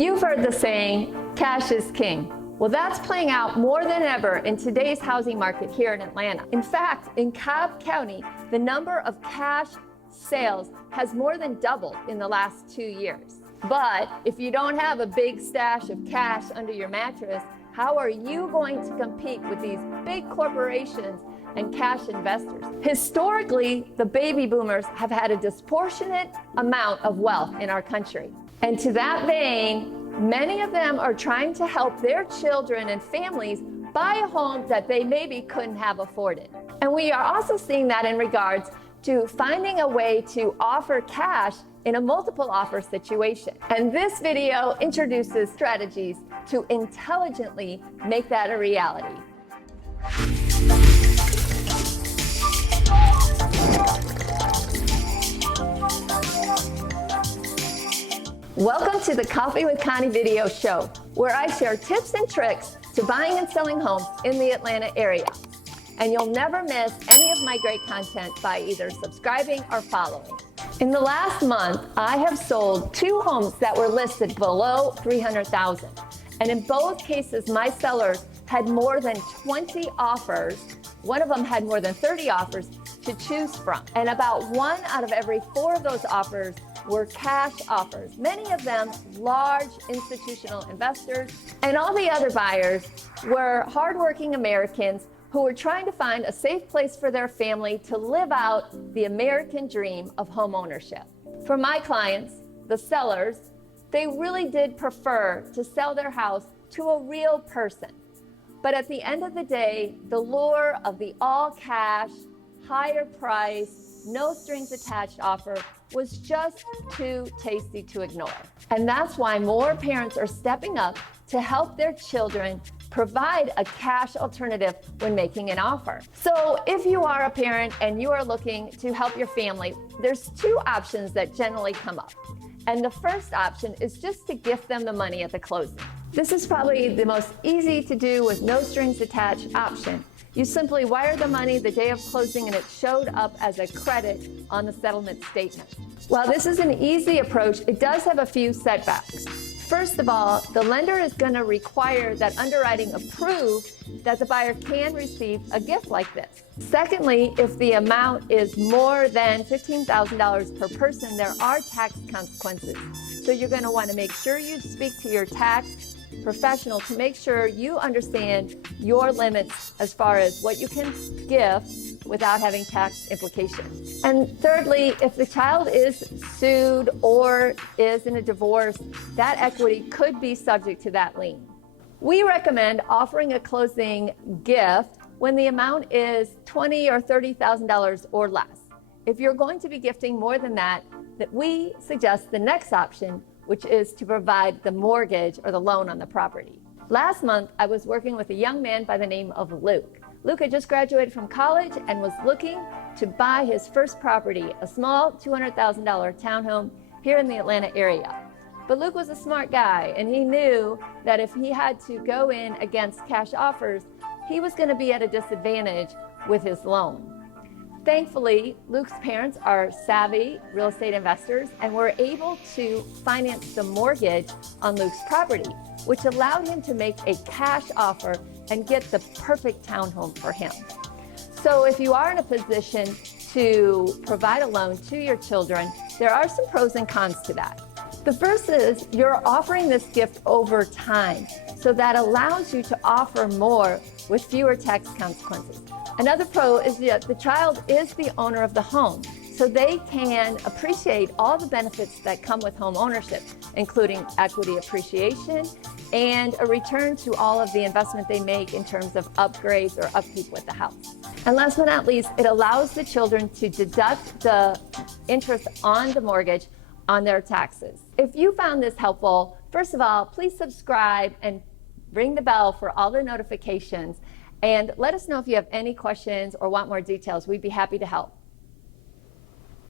You've heard the saying, cash is king. Well, that's playing out more than ever in today's housing market here in Atlanta. In fact, in Cobb County, the number of cash sales has more than doubled in the last 2 years. But if you don't have a big stash of cash under your mattress, how are you going to compete with these big corporations and cash investors? Historically, the baby boomers have had a disproportionate amount of wealth in our country. And to that vein, many of them are trying to help their children and families buy a home that they maybe couldn't have afforded. And we are also seeing that in regards to finding a way to offer cash in a multiple offer situation. And this video introduces strategies to intelligently make that a reality. Welcome to the Coffee with Connie video show, where I share tips and tricks to buying and selling homes in the Atlanta area. And you'll never miss any of my great content by either subscribing or following. In the last month, I have sold 2 homes that were listed below $300,000. And in both cases, my sellers had more than 20 offers. One of them had more than 30 offers to choose from. And about 1 out of every 4 of those offers were cash offers, many of them large institutional investors, and all the other buyers were hardworking Americans who were trying to find a safe place for their family to live out the American dream of home ownership. For my clients, the sellers, they really did prefer to sell their house to a real person. But at the end of the day, the lure of the all cash, higher price, no strings attached offer was just too tasty to ignore. And that's why more parents are stepping up to help their children provide a cash alternative when making an offer. So if you are a parent and you are looking to help your family, there's 2 options that generally come up. And the first option is just to gift them the money at the closing. This is probably the most easy to do with no strings attached option. You simply wire the money the day of closing and it showed up as a credit on the settlement statement. While this is an easy approach, it does have a few setbacks. First of all, the lender is going to require that underwriting approve that the buyer can receive a gift like this. Secondly, if the amount is more than $15,000 per person, there are tax consequences. So you're going to want to make sure you speak to your tax professional to make sure you understand your limits as far as what you can gift without having tax implications. And thirdly, if the child is sued or is in a divorce, that equity could be subject to that lien. We recommend offering a closing gift when the amount is $20,000 or $30,000 or less. If you're going to be gifting more than that, we suggest the next option, which is to provide the mortgage or the loan on the property. Last month, I was working with a young man by the name of Luke. Luke had just graduated from college and was looking to buy his first property, a small $200,000 townhome here in the Atlanta area. But Luke was a smart guy, and he knew that if he had to go in against cash offers, he was going to be at a disadvantage with his loan. Thankfully, Luke's parents are savvy real estate investors and were able to finance the mortgage on Luke's property, which allowed him to make a cash offer and get the perfect townhome for him. So if you are in a position to provide a loan to your children, there are some pros and cons to that. The first is you're offering this gift over time, so that allows you to offer more with fewer tax consequences. Another pro is that the child is the owner of the home, so they can appreciate all the benefits that come with home ownership, including equity appreciation and a return to all of the investment they make in terms of upgrades or upkeep with the house. And last but not least, it allows the children to deduct the interest on the mortgage on their taxes. If you found this helpful, first of all, please subscribe and ring the bell for all the notifications. And let us know if you have any questions or want more details. We'd be happy to help.